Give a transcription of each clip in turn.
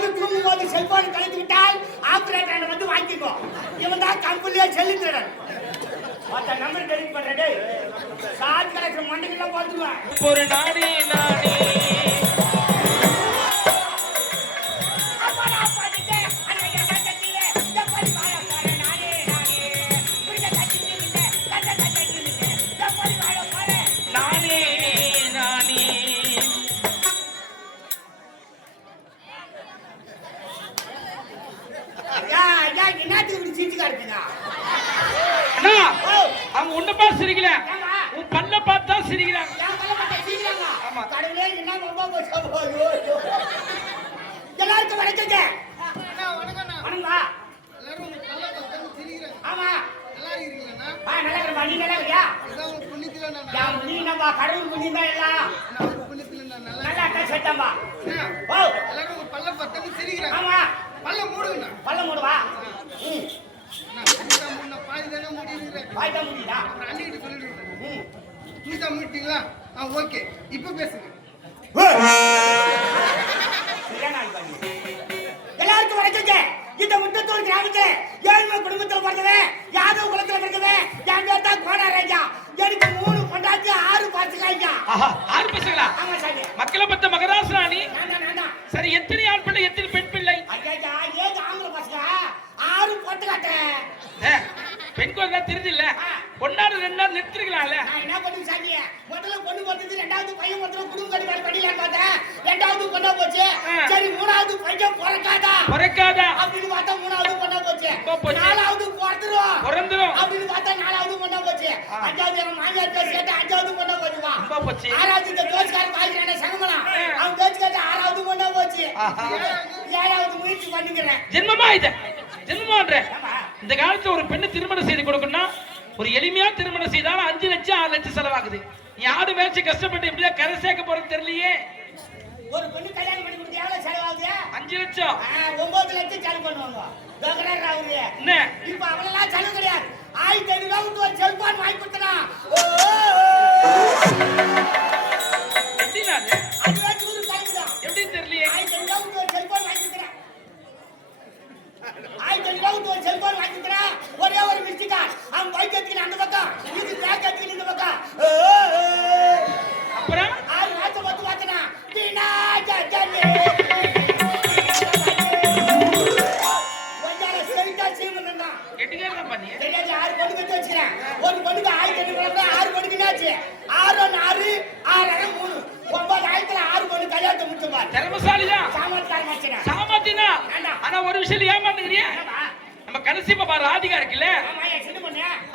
யாராவது தூங்கும் போது செல்போன் கலைத்து விட்டால் ஆபரேட்டர் வந்து வாங்கிக்கோ. இவன் தான் கம்பெனியே செல்லி திருடன் மற்ற நம்பர் டெலிட் பண்றே சாட் கலெக்ஷன் மண்டைக்கெல்லாம் பார்த்துக்குவேன். ஒரு நாடி நாடி. ஆமா. நல்லா இருக்கிறீங்களாண்ணா? ஆ, நல்லா இருக்கிறேம்மா. நீ நல்லா இருக்கியா? உங்க புண்ணியத்துல நான் யா, நீ என்னப்பா, கடவுள் புண்ணியம்தான் எல்லாம். நான் புண்ணியத்துல நான் நல்லா நல்லா இருக்கா, செத்தம்மா. இருக்கேன். ஓ, எல்லாரும் உங்க பல்ல பார்த்தாலும் சிரிக்கிறாங்க. ஆமா. பல்ல மூடுங்கண்ணா. பல்ல மூடுவா. ம், நான் மூடினா பாதி தானே மூடியிருக்கிறேன். வாய் தான் மூடிடா. அப்புறம் அண்ணிக்கிட்ட சொல்லிடுறேன். ம். மூடிட்டீங்களா? ஆ, ஓகே. இப்ப பேசுங்க. எல்லாருக்கும் வணக்கங்க முட்டத்தூர் கிராமத்து ஏழ்மை குடும்பத்துல பிறந்தவன் யாதவ் குலத்துல பிறந்தவன் என் பேர் தான் கோடாராஜா எனக்கு மூணு பொண்டாட்டி ஆறு பாத்துக்காய்ங்க ஆஹா ஆறு பசங்களா? ஆமா சாமி. மக்களை பத்த நான் தான் சரி எத்தனை ஆண் பிள்ளை எத்தனை பெண் பிள்ளை? ஐயா ஏது ஆம்பளை பசங்க. ஆறு போட்டு காட்டேன் பெண் குழந்தை தெரிஞ்சு இல்ல ஒன்னாடு ரெண்டு நாள் நிறுத்திருக்கலாம்ல? என்ன பண்ணுவேன் சாமி? முதல்ல பொண்ணு பிறந்தது ரெண்டாவது பையன் முதல்ல குடும்ப பொண்ணா போச்சு. சரி மூணாவது பையன் பிறக்காதா? பிறக்காதா? அப்படின்னு பார்த்தா மூணாவது பொண்ணா போச்சு. நாலாவது பிறந்துரும். பிறந்துரும். அப்படின்னு பார்த்தா நாலாவது பொண்ணா போச்சு. அஞ்சாவது எங்க மாமியார் பேசி கேட்டு அஞ்சாவது பொண்ணா போச்சு. ஆறாவது இந்த பேச்சுக்கார பாய்க்கிறானே சங்கமலாம் ஆ. அவன் பேச்சு கேட்டு ஆறாவது பொண்ணா போச்சு. ஏழாவது முயற்சி பண்ணிக்கிறேன். ஜென்மமா இது? ஜென்மமான்ற? இந்த காலத்துல ஒரு பெண்ணு திருமணம் செய்து கொடுக்கணும்னா ஒரு எளிமையா திருமணம் செய்தாலும் அஞ்சு லட்சம் ஆறு லட்சம் செலவாகுது. யாரு மேய்ச்சி கஷ்டப்பட்டு எப்படியா கரை சேர்க்க போறது தெரியலையே. ஒரு பொண்ணு கல்யாணம் பண்ணி கொடுத்து எவ்வளவு செலவாகுது? அஞ்சு லட்சம். ஒன்பது லட்சம் செலவு பண்ணுவாங்க. அவரு. என்ன? இப்ப அவளெல்லாம் செலவு கிடையாது. ஆயிரத்தி ஐநூறு ரூபாய்க்கு ஒரு செல்போன் வாங்கி கொடுத்தனா? ஆயிரத்தி ஐநூறு ரூபாய்க்கு ஒரு செல்போன் வாங்கி வேண்டாம். ஆனா ஒரு விஷயம் ஏமாந்துக்கிறியா நம்ம கடைசி பாப்பா ராதிகா இருக்குல்ல?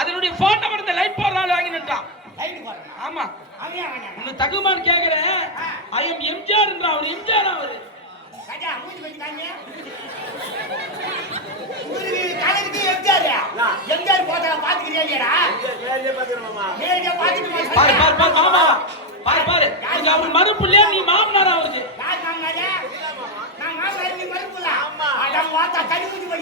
அதனுடைய போன் நம்பர் இந்த லைட் போடுற ஆள் வாங்கிட்டான் ஆமா? உன்னை தகுமான்னு கேக்குறேன் ஐ எம் எம்ஜிஆர் அவர் எம்ஜிஆர் அவரு. எம்ஜிஆர் போட்டா பாத்துக்கிறியா பாரு. பாரு பாரு மாமா. பாரு பாரு. அவர் மறுப்புள்ளையா நீ மாமனார் அவருக்கு யார் மாமனாரு? நான் மாமனாரு, நீ மறுப்புல? அட வாத்தா, தனி மூஞ்சி பையா. மூஞ்சி வச்சு அடிக்கிறான் பாரா, சேனப்பாறைக்கு சூத்தாட்டா. ஏய், யாருக்கு மிஸ்டு காலு? உன் ஆயுளுக்கு மிஸ்டு காலு கொடுத்தா? வாத்தா, சொல்லுமில்லாம இருக்கு. உன் மூஞ்சிக்கார லட்சத்துக்கு நீ மறுப்புலையா? யாரு? பத்தாயிரம் கொடுத்து வாங்கினேன். நாடக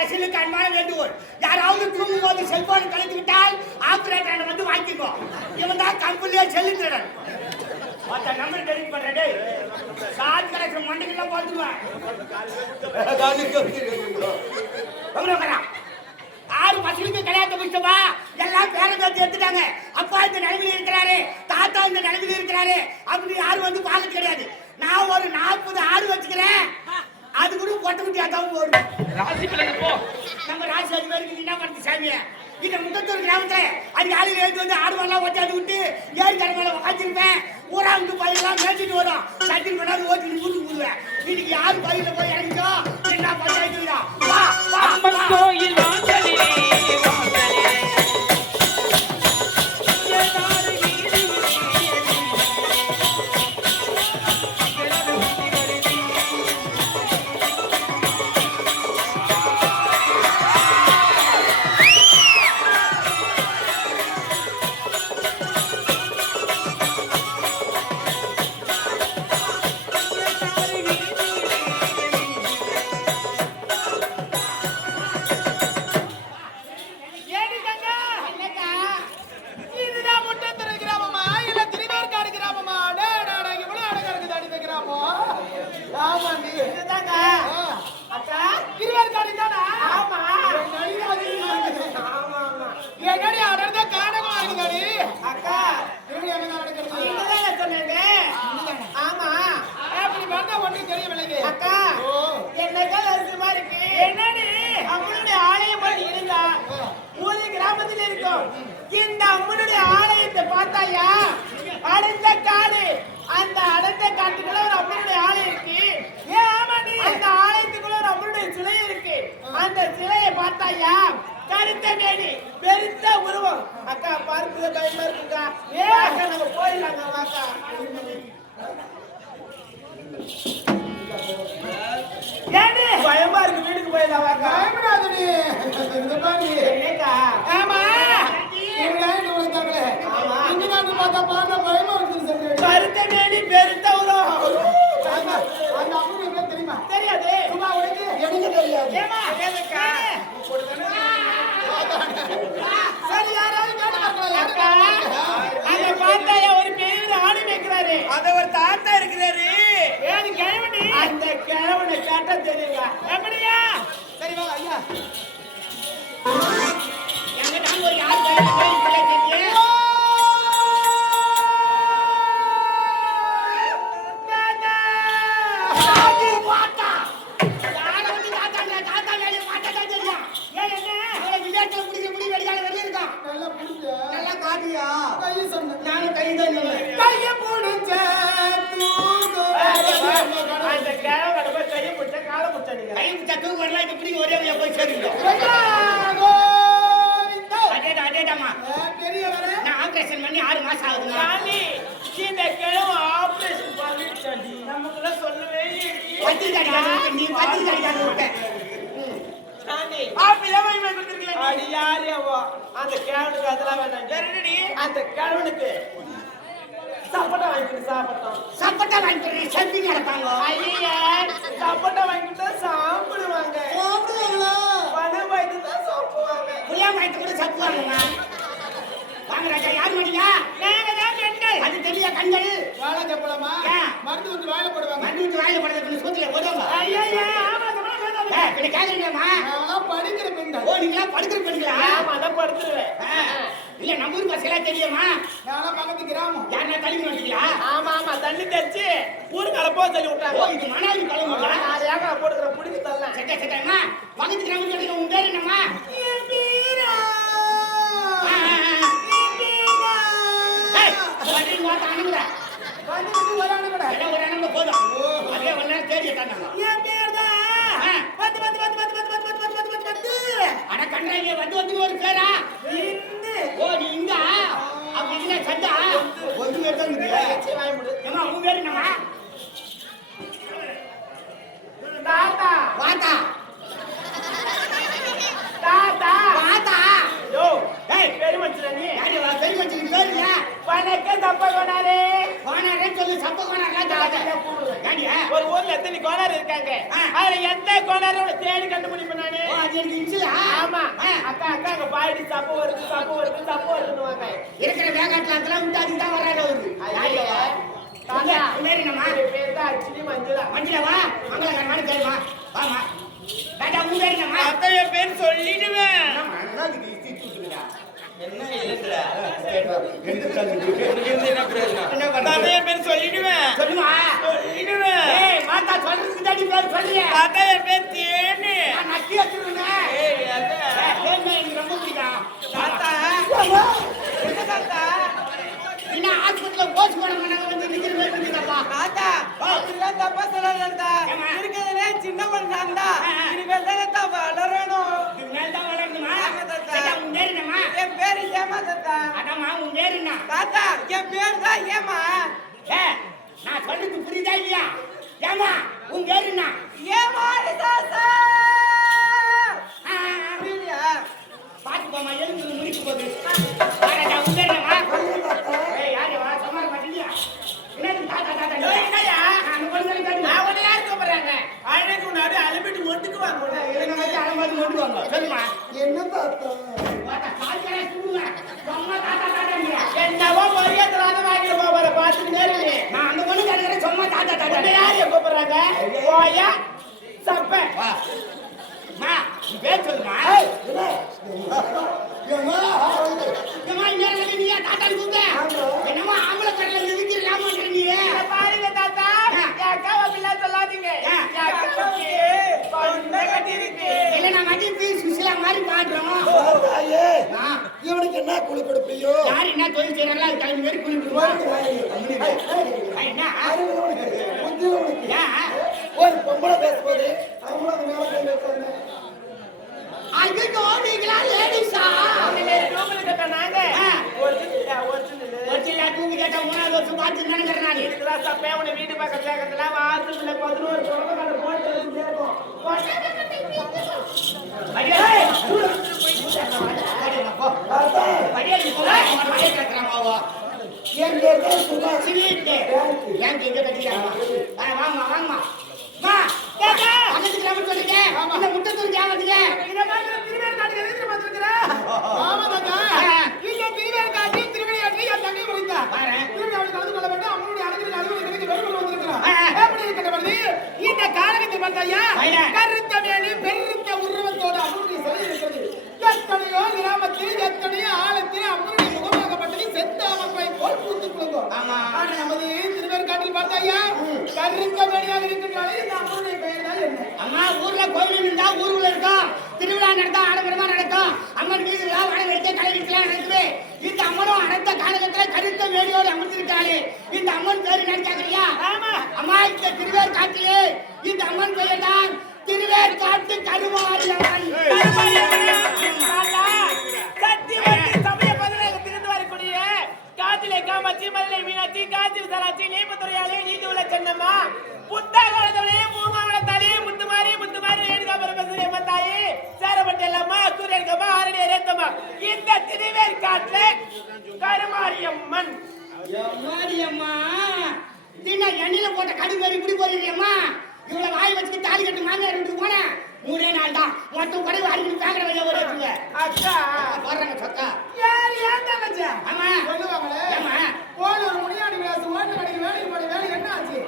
ரசிகர்களுக்கு அன்பான வேண்டுகோள் யாராவது தூங்கும் போது செல்போன் கலைத்து விட்டால் ஆபரேட்டர் வந்து வாங்கிக்கோ இவன் தான் கம்பெனியே செல்லி மத்த நம்பர் டெலிட் பண்றே சாட் கலெக்ஷன் மண்டைக்கெல்லாம் பார்த்துக்குவேன். ஆறு பசங்களுக்கு கல்யாணத்தை முடிச்சோமா எல்லாம் பேரன் பேர்த்து எடுத்துட்டாங்க. அப்பா இந்த நிலைமையில இருக்கிறாரு தாத்தா இந்த நிலைமையில இருக்கிறாரு. அப்படின்னு யாரும் வந்து பார்க்க கிடையாது. நான் ஒரு நாற்பது ஆடு வச்சுக்கிறேன். அது கூட பொட்டை குட்டி அதான் போடும். ராசி பிள்ளைங்க போ நம்ம ராசி அதிகாரிக்கு என்ன பண்ணுறது சாமி இந்த முத்தத்தூர் கிராமத்தில் அது காலையில் எழுந்து வந்து ஆடு வரலாம் ஓட்டாடி விட்டு ஏரி கரை மேல ஊராங்க ஊரா வந்து பயிரெல்லாம் மேய்ச்சிட்டு வரும் சட்டில் பண்ணாது ஓட்டிட்டு ஊருக்கு போடுவேன். இன்னைக்கு யார் பயிரில் போய் இறங்கிக்கோ என்ன பஞ்சாயத்து வா கோயில் வாசலே. இருக்கும். இந்த அம்மனுடைய ஆலயத்தை பார்த்தாயா? அடர்ந்த காடு. அந்த அடர்ந்த காட்டுக்குள்ள ஒரு அம்மனுடைய ஆலயம் இருக்கு. அந்த ஆலயத்துக்குள்ள ஒரு அம்மனுடைய சிலை இருக்கு. அந்த சிலையை பார்த்தாயா? கருத்த மேனி பெருத்த உருவம். அக்கா பார்க்குறது பயமா இருக்குக்கா. ஏ அக்கா நம்ம போயிடலாங்க வாக்கா. ஏடி பயமா இருக்கு வீட்டுக்கு போயிடலாம் வாக்கா பயப்படாதடி இந்த பாரு என்னக்கா ஆமா இவங்க இங்க வந்தாங்களே ஆமா. இங்க வந்து பார்த்தா பாருங்க பயமா இருக்குது சொல்லி கருத்த மேனி பெருத்த அந்த அந்த எங்க தெரியுமா? தெரியாது. சும்மா உனக்கு எனக்கு தெரியாது. ஏமா ஏதுக்கா சரி யாராவது அக்கா அத பார்த்தாயா ஒரு பெரிய ஆணி வைக்கிறாரு அத ஒரு தாத்தா இருக்கிறாரு. ஏது கிழவனி அந்த கிழவனை கேட்டா தெரியுங்க எப்படியா சரி வா ஐயா. பிடிச்சா தூக்கு வரலாம் இப்ப பிடிக்க ஒரே வழியா போய் சேருங்க. அடேடா அடேடாமா நீ பத்தி தாடி தாடி அடி யாரு அந்த கேவனுக்கு அதெல்லாம் வேண்டாம் அந்த கேவனுக்கு சப்பட்டை வாங்கிட்டு சாப்பிட்டோம் சப்பட்டா. வாங்கி சந்தி நடப்பாங்க. ஐயா சப்பட்டை வாங்கிட்டு சாப்பிடுவாங்க. சாப்பிடுவாங்களா? பணம் வாங்கிட்டு தான் சாப்பிடுவாங்க. புளியா வாங்கிட்டு கூட சாப்பிடுவாங்கம்மா வாங்க ராஜா யார் மாட்டீங்க நாங்க தான் பெண்கள். அது தெரிய கண்கள்? வாழை ஏன்? மருந்து வந்து வாழை போடுவாங்க. மண்ணு விட்டு வாயில படுறது சூத்தில போடுவாங்க ஐயா ஆமா நாங்களாம் படிக்கிற பெண்கள். ஓ நீங்களா படுக்கிற பெண்களா? ஆமா அதான் படுத்துருவேன் இல்ல நம்ம ஊர் பஸ் எல்லாம் தெரியுமா? நானும் பக்கத்து கிராமம்? யாருனா தள்ளி மாட்டீங்களா ஆமா ஆமா தண்ணி தெரிச்சு ஊரு கலப்போ சொல்லி விட்டாங்க. ஓ இது மணாலி கலவுங்களா நான் ஏங்க போட்டுக்கிற புடிச்சு தரலாம் செட்டா செட்டாமா பக்கத்து கிராமம் சொல்லி உன் பேர் என்னம்மா? போதும். அதே ஒன்னு தேடிட்டாங்க ஒரு ஊர்ல எத்தனை கோளாறு இருக்காங்க? அதுல எந்த கோளாறு தேடி கண்டுபிடிப்பேன் நானு. ஆமா. அக்கா அக்கா அங்க பாயிட்டு தப்பு வருது தப்பு வருது தப்பு வருதுவாங்க இருக்கிற வேகாட்டுல அதெல்லாம் விட்டு தான் வர்றாரு அவரு. பேர் வா அச்சுலி மஞ்சளா. மஞ்சளாவா மங்களகாரமான கேள்வா வாமா. பேட்டா உங்க பேர் சொல்லிடுவேன். நிறைய பேர் சொல்லிடுவேன் சொல்லிடுவேன் மாத்தா சொல்றதுக்கு தப்பா சொல்லாதடா ஏமா தாத்தா அடம்மா உன் பேர் என்ன? தாத்தா என் பேர் தான் ஏமா ஏ நான் சொல்றது புரியுதா இல்லையா? ஏமா உன் பேர் என்ன? ஏமாறு தாத்தா. புரியலையா? பாத்து போமா எழுந்து முடிக்க போகுது ராஜா உன் பேர் என்னம்மா? ஏய் யாரு வா சும்மா மாட்டீங்க என்னது தாத்தா தாத்தா ஏய், என்னய்யா? அந்த பொண்ணு கேட்டு நான் உன்னை யார் கூப்பிடுறாங்க? அழகு சொல்லுமா. என்ன தாத்தா வாத்தா கால்கடை சுடுங்க சும்மா தாத்தா தாத்தாங்கிற என்னவோ மரியாதை வாங்கிட்டு போற பாத்துக்கிட்டே இருக்கு நான் அந்த பொண்ணு கேட்கிறேன் சும்மா தாத்தா தாத்தா உன்னை யார் கூப்பிடுறாங்க சொல்றாங்க ஓயா சப்ப. வா. மா நீ பேர் சொல்லுமா ஏம்மா, இங்க நீ கூப்பிட்ட? என்னமோ ஆம்பளை கடையில. பாருங்க தாத்தா. என் அக்காவை பிள்ளை சொல்லாதீங்க. என் அக்காவுக்கு இல்ல, நான் மட்டும் இப்படி சுசிலா மாதிரி பாடுறோம். இவனுக்கு என்ன கூலி கொடுப்பியோ? யார் என்ன தொழில் செய்யறாங்களோ அது கிளம்பி மாதிரி குளிப்பிடுவோம். என்ன? ஒரு பொம்பளை பேசும்போது அவங்களோட மேல கை வைக்காம ஐயோ, நீங்களா கட்ட நாங்க. வீட்டு பக்கம் சேர்க்கறதுல வாசத்துல பதினோரு போட்டு சேர்க்கும். எங்க கட்டிக்கிறாமா? ஆ, வாங்கம்மா, வாங்கம்மா. பக்கத்து கிராமத்து வந்துட்டு, இந்த முட்டத்தூர் கிராமத்துக்கு. வந்திருக்கிறேன் ஆமா தாத்தா ஆ. இங்க திருவேல் காட்டி திருவிளையாட்டி என் தங்கை முடிந்தா. திருவிழாவில் கலந்து கொள்ள வேண்டும் அம்மனுடைய அனுகிரக அலுவலகம் கிடைக்க வேண்டும் ஆ. எப்படி இருக்கிற பொழுது இந்த காலகட்டத்தில் பார்த்தாயா. கருத்த மேனி பெருத்த உருவத்தோடு அம்மனுடைய சிலை இருக்கிறது எத்தனையோ கிராமத்தில் எத்தனையோ ஆழத்தில் அம்மனுடைய முகமாகப்பட்டது செந்தாமன் போய் போல் பூத்து குழுங்கும் ஆமா. ஆனா நமது திருவேற்காட்டில் பார்த்தாயா கருத்த மேனியாக இருக்கின்றாலே இந்த அம்மனுடைய பெயர் தான் என்ன அம்மா, ஊர்ல கோயில் இருந்தா ஊருக்குள்ள இருக்கும் திருவிழா நடத்தா ஆடம்பரமா நடக்கும்? அம்மன் வீடு விழா வாழை வைக்க கலை நிற்கலாம் நடக்குது. இந்த அம்மனும் அனைத்த காலகட்டத்துல கருத்த வேடியோடு அமர்ந்திருக்காளே இந்த அம்மன் பேரு நினைச்சாங்க இல்லையா அம்மா இந்த திருவேர் காட்டிலே இந்த அம்மன் பெயர் தான் திருவேர் காட்டு கருமாரி காத்திலே காமாட்சி மதுரை மீனாட்சி காஞ்சி விசாலாட்சி நீபத்துறையாலே நீதி உள்ள சென்னம்மா. புத்தாகலத்தவளே பூமாவளத்தாலே சேரப்பட்ட எல்லாமா சூரியன்கம்மா ஆரணிய ரேத்தம்மா இந்த திருவேர் காட்டுல கருமாரி அம்மன் எம்மாடி அம்மா தின்ன எண்ணெயில போட்ட கடுமாரி இப்படி போயிருக்கியம்மா இவ்வளவு வாய் வச்சுட்டு தாலி கட்டு மாமியார் வீட்டுக்கு போனேன் மூணே நாள் தான். மொத்தம் குறைவு அடிக்கடி பேக்கிற வழியா ஒரு இருக்குங்க அக்கா போடுறாங்க சொக்கா யார் ஏன் தங்கச்சா ஆமா. சொல்லுவாங்களே. ஏம்மா? போன ஒரு முனியாடி விளாசு ஓட்டு கடைக்கு வேலைக்கு போன வேலை என்ன ஆச்சு?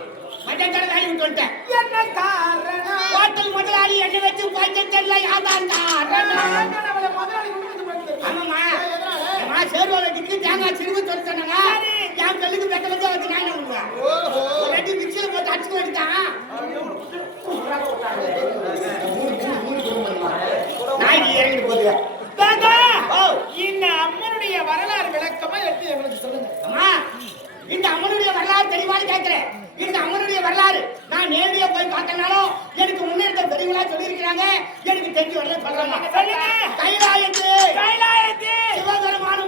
மட்டன் தடவை வாங்கி விட்டு வந்துட்டேன். என்ன காரணம் அம்மா சேர்வா வச்சுட்டு தேங்காய் சிறுவு சொன்னாங்க என் பெல்லுக்கு பெட்ட வச்சு வச்சு நான் ரெண்டு மிக்சியில் போட்டு அடிச்சு வேண்டிட்டான் நாய்க்கு இறங்கிட்டு போகுது இந்த அம்மனுடைய வரலாறு விளக்கமா எடுத்து எங்களுக்கு சொல்லுங்க. அம்மா இந்த அம்மனுடைய வரலாறு தெளிவான்னு கேட்கிறேன் இந்த அம்மனுடைய வரலாறு. நான் நேரடியா போய் பார்த்தனாலும் எனக்கு முன்னெடுத்த பெரியவங்களா சொல்லியிருக்கிறாங்க. எனக்கு தெரிஞ்சு வரல சொல்றாங்க. கைலாயத்து. கைலாயத்தி. சிவபெருமானும்